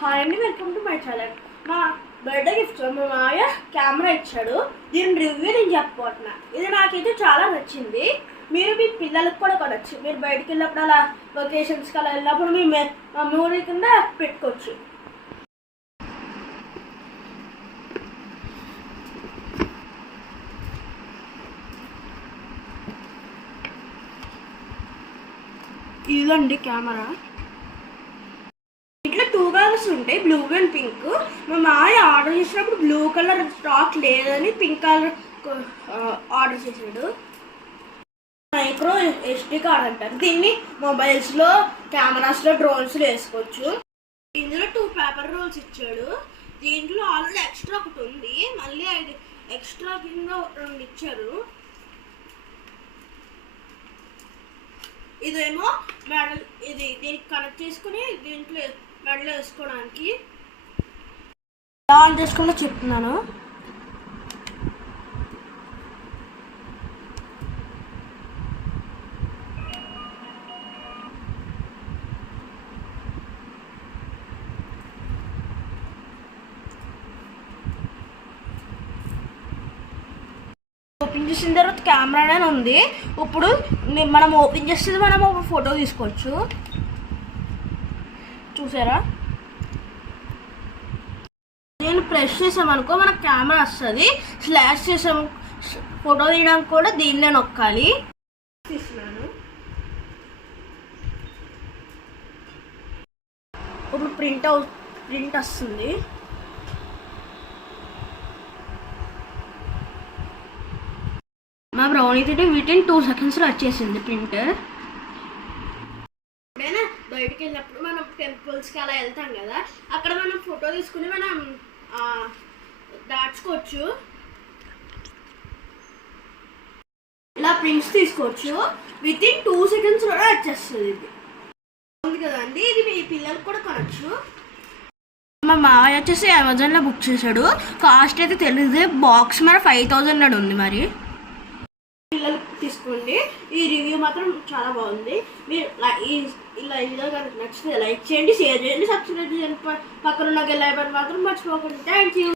Hi అండి, welcome to my channel. మా birthday gift మా మాయ కెమెరా ఇచ్చాడు. దీని రివ్యూ నేను చెప్పబోతున్నా. ఇది నాకైతే చాలా నచ్చింది. మీరు మీ పిల్లలకు కూడా కొనవచ్చు. మీరు బయటకు వెళ్ళినప్పుడు అలా లొకేషన్స్కి అలా వెళ్ళినప్పుడు మీ మెమోరీ కింద పెట్టుకోవచ్చు. ఇదండి కెమెరా. ఇట్లా 2 కలర్స్ ఉంటాయి, బ్లూ అండ్ పింక్. మా మాయ ఆర్డర్ చేసినప్పుడు బ్లూ కలర్ స్టాక్ లేదని పింక్ కలర్ ఆర్డర్ చేసాడు. మైక్రో SD కార్డ్ అంటారు దీన్ని. మొబైల్స్లో, కెమెరాస్లో, డ్రోన్స్లో వేసుకోవచ్చు. ఇందులో 2 పేపర్ రోల్స్ ఇచ్చాడు. దీంట్లో ఆల్రెడీ ఎక్స్ట్రా ఒకటి ఉంది, మళ్ళీ అది ఎక్స్ట్రా కింద 2 ఇచ్చారు. ఇదేమో మెడల్, ఇది దీనికి కనెక్ట్ చేసుకుని దీంట్లో మెడల్ వేసుకోవడానికి. ఆన్ చేసుకుంటూ చెప్తున్నాను. ఓపెన్ చేసిన తర్వాత కెమెరానే ఉంది. ఇప్పుడు మనం ఓపెన్ చేస్తే మనం ఒక ఫోటో తీసుకోవచ్చు. చూసారా? నేను ప్రెస్ చేసామనుకో మనకు కెమెరా వస్తుంది. స్లాష్ చేసాము ఫోటో తీయడానికి కూడా దీన్నే నొక్కాలి. తీస్తున్నాను. ఇప్పుడు ప్రింట్ వస్తుంది. మా బ్రౌనీ తోటి వితిన్ 2 సెకండ్స్లో వచ్చేసింది ప్రింట్. ఎప్పుడైనా బయటకు వెళ్ళినప్పుడు మనం టెంపుల్స్కి అలా వెళ్తాం కదా, అక్కడ మనం ఫోటో తీసుకుని మనం దాచుకోవచ్చు. ఇలా ప్రింట్స్ తీసుకోవచ్చు. వితిన్ 2 సెకండ్స్లో వచ్చేస్తుంది. ఇది ఉంది కదండి, ఇది మీ పిల్లలకు కూడా కొనవచ్చు. మా మావయ్య వచ్చేసి అమెజాన్లో బుక్ చేశాడు. కాస్ట్ అయితే తెలియదు, బాక్స్ మరి 5000 ఉంది. మరి పిల్లలకు తీసుకోండి. ఈ రివ్యూ మాత్రం చాలా బాగుంది. మీరు ఇలా కనుక నచ్చితే లైక్ చేయండి, షేర్ చేయండి, సబ్స్క్రైబ్ చేయండి. పక్కన ఉన్న గెల్ ఐకాన్ మాత్రం మర్చిపోకండి. Thank you.